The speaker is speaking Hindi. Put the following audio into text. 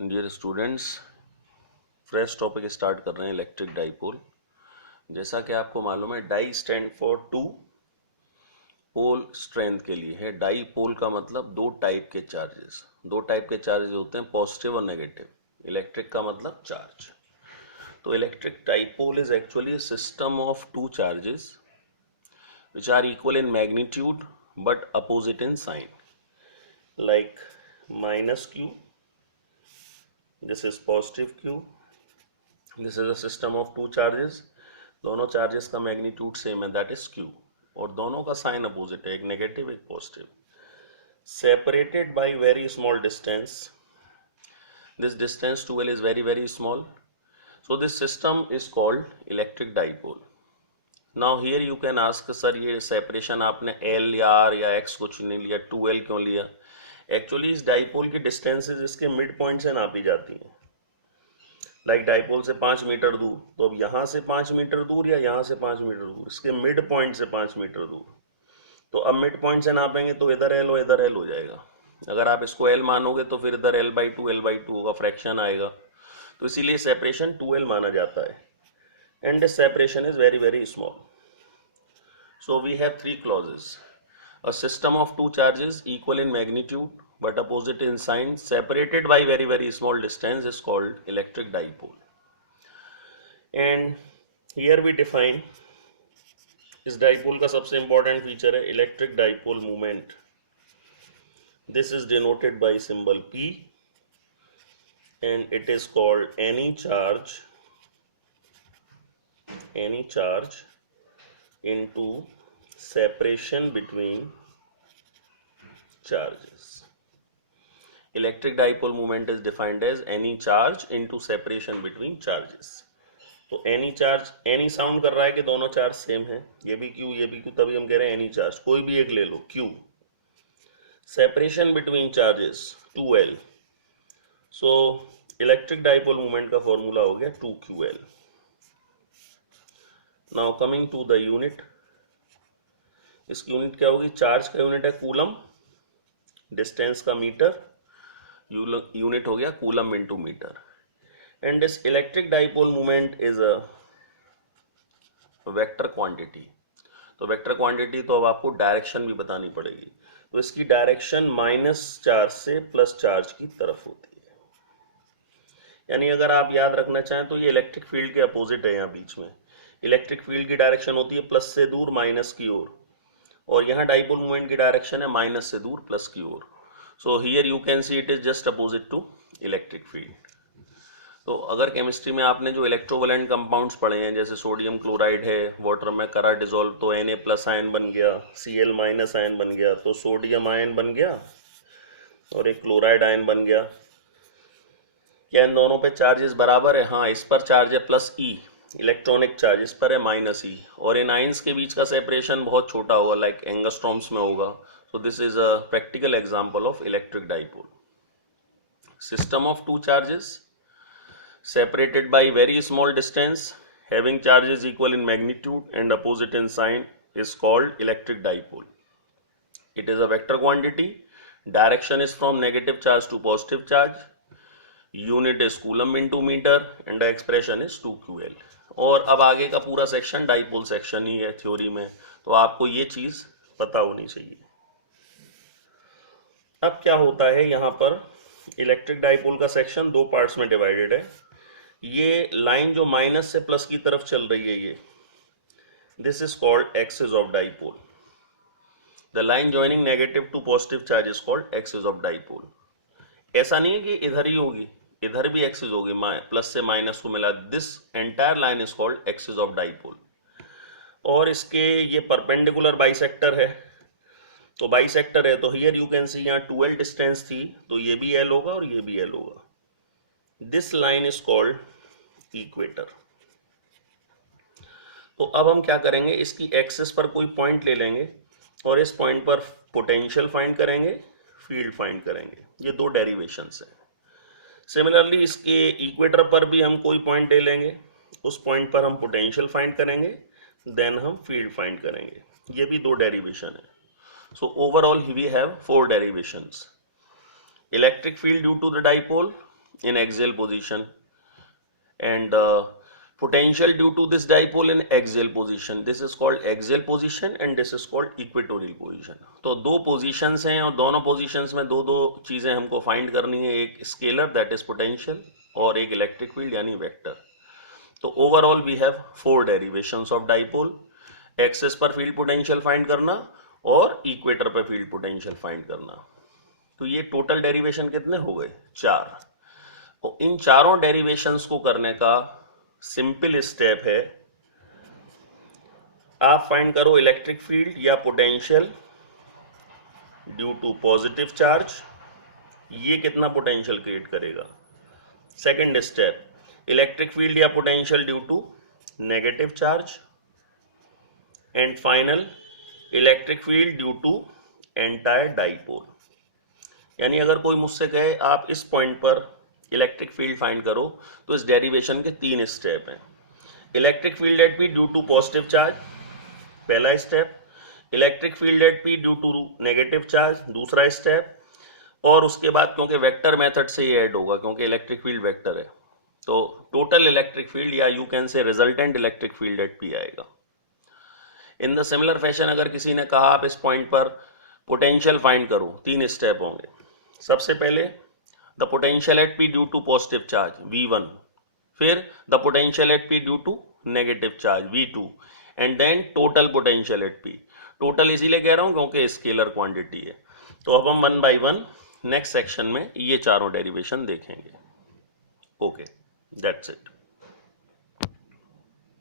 Dear students, fresh topic start कर रहे हैं इलेक्ट्रिक डाइपोल। जैसा कि आपको मालूम है, di stand for two pole strength के लिए है। डाईपोल का मतलब दो टाइप के चार्जेस होते हैं, पॉजिटिव और नेगेटिव। इलेक्ट्रिक का मतलब चार्ज। तो electric dipole is actually a system of two charges which are equal in magnitude but opposite in sign, like minus q, this is positive q, this is a system of two charges। दोनों चार्जेस का मैग्नीट्यूड सेम है, दैट इज क्यू, और दोनों का साइन अपोजिट है, एक नेगेटिव एक positive, separated by very small distance. This distance 2l is very very small, so this system is called electric dipole। now here you can ask, sir ये सेपरेशन आपने l या r या x कुछ नहीं लिया, 2l क्यों लिया? एक्चुअली इस डाइपोल की डिस्टेंसेस इसके मिड पॉइंट से नापी जाती हैं। लाइक डाइपोल से 5 मीटर दूर, तो अब यहाँ से 5 मीटर दूर या यहाँ से 5 मीटर दूर, इसके मिड पॉइंट से 5 मीटर दूर। तो अब मिड पॉइंट से नापेंगे तो इधर एल और इधर एल हो जाएगा। अगर आप इसको एल मानोगे तो फिर इधर l/2 होगा, फ्रैक्शन आएगा। तो इसीलिए सेपरेशन 2l माना जाता है, and this separation is very very small. So we have three clauses. A system of two charges equal in magnitude but opposite in sign, separated by very very small distance, is called electric dipole। and here we define, इस डाइपोल का सबसे इंपॉर्टेंट फीचर है electric dipole movement. This is denoted by symbol P and it is called any charge into separation between charges। Electric dipole movement is defined as any charge into separation between charges. तो एनी चार्ज, एनी साउंड कर रहा है कि दोनों चार्ज सेम है, ये भी क्यू ये भी क्यू, तभी हम कह रहे हैं एनी चार्ज, कोई भी एक ले लो Q. Separation between charges 2l। So electric dipole movement का फॉर्मूला हो गया 2ql। Now coming to the unit, इसकी यूनिट क्या होगी? चार्ज का यूनिट है कूलम, डिस्टेंस का मीटर, यूनिट हो गया coulomb into metre. And this electric dipole movement is a vector quantity. तो वेक्टर क्वांटिटी तो अब आपको डायरेक्शन भी बतानी पड़ेगी। तो इसकी डायरेक्शन माइनस चार्ज से प्लस चार्ज की तरफ होती है। यानी अगर आप याद रखना चाहें तो ये इलेक्ट्रिक फील्ड के अपोजिट है। यहाँ बीच में इलेक्ट्रिक फील्ड की डायरेक्शन होती है प्लस से दूर माइनस की ओर, और यहाँ डाइपोल मूवमेंट की डायरेक्शन है माइनस से दूर प्लस की ओर। So here you can see it is just opposite to electric field. तो अगर केमिस्ट्री में आपने जो इलेक्ट्रोवैलेंट कंपाउंड्स पढ़े हैं, जैसे सोडियम क्लोराइड है, वाटर में करा डिजोल्व तो Na+ आयन बन गया, Cl- आयन बन गया, तो सोडियम आयन बन गया और एक क्लोराइड आयन बन गया। क्या इन दोनों पे चार्जेस बराबर है? हाँ, इस पर चार्ज है +E, इलेक्ट्रॉनिक चार्ज, इस पर है -E, और इन आयंस के बीच का सेपरेशन बहुत छोटा होगा, लाइक एंगस्ट्रॉम्स में होगा। So this is a practical example of electric dipole. System of two charges separated by very small distance, having charges equal in magnitude and opposite in sign, is called electric dipole। It is a vector quantity, direction is from negative charge to positive charge, unit is coulomb into meter, and the expression is 2ql। और अब आगे का पूरा सेक्शन डाइपोल सेक्शन ही है थ्योरी में, तो आपको ये चीज पता होनी चाहिए। अब क्या होता है, यहाँ पर इलेक्ट्रिक डाइपोल का सेक्शन दो पार्ट्स में डिवाइडेड है। ये लाइन जो माइनस से प्लस की तरफ चल रही है, ये this is called axis of dipole. The line joining negative to positive charge is called axis of dipole. ऐसा नहीं है कि इधर ही होगी, इधर भी एक्सिस होगी, प्लस से माइनस को मिला। This entire line is called axis of dipole. और इसके ये परपेंडिकुलर बाइसेक्टर है, तो बाइसेक्टर है, तो हियर यू कैन सी यहाँ 2l डिस्टेंस थी, तो ये भी l होगा और ये भी l होगा। This line is called equator. तो अब हम क्या करेंगे, इसकी एक्सिस पर कोई पॉइंट ले लेंगे और इस पॉइंट पर पोटेंशियल फाइंड करेंगे, फील्ड फाइंड करेंगे। ये दो डेरिवेशंस हैं। सिमिलरली इसके इक्वेटर पर भी हम कोई पॉइंट ले लेंगे, उस पॉइंट पर हम पोटेंशियल फाइंड करेंगे, देन हम फील्ड फाइंड करेंगे। ये भी दो डेरिवेशन है। So overall we have 4 derivations. Electric field due to the dipole, in axial position and potential due to this dipole in axial position. This is called axial position and this is called equatorial position. तो दो positions हैं और दोनों positions में दो दो चीजें हमको find करनी है, एक scalar that is potential और एक electric field यानी vector. तो overall we have 4 derivations of dipole. Access पर फील्ड पोटेंशियल फाइंड करना और इक्वेटर पर फील्ड पोटेंशियल फाइंड करना. तो ये टोटल डेरिवेशन कितने हो गए? 4. और इन चारों डेरिवेशंस को करने का सिंपल स्टेप है, आप फाइंड करो इलेक्ट्रिक फील्ड या potential due to positive charge, ये कितना पोटेंशियल क्रिएट करेगा. सेकंड स्टेप, इलेक्ट्रिक फील्ड या potential due to negative charge. And final, electric field due to entire dipole. यानी अगर कोई मुझसे कहे आप इस पॉइंट पर इलेक्ट्रिक फील्ड फाइंड करो, तो इस डेरिवेशन के 3 स्टेप हैं. Electric field at P due to positive charge, पहला step. Electric field at P due to negative charge, दूसरा स्टेप. और उसके बाद क्योंकि वेक्टर मेथड से ये ऐड होगा, क्योंकि इलेक्ट्रिक फील्ड वेक्टर है, तो टोटल इलेक्ट्रिक फील्ड या you can say resultant electric field at P आएगा. इन द सिमिलर फैशन अगर किसी ने कहा आप इस पॉइंट पर पोटेंशियल फाइंड करो, 3 स्टेप होंगे. सबसे पहले the potential at P due to positive charge V1, फिर the potential at P due to negative charge V2 and then total potential at P. Total इसीलिए कह रहा हूं क्योंकि स्केलर क्वांटिटी है. तो अब हम 1 by 1 नेक्स्ट सेक्शन में ये चारों डेरिवेशन देखेंगे. Okay, that's it.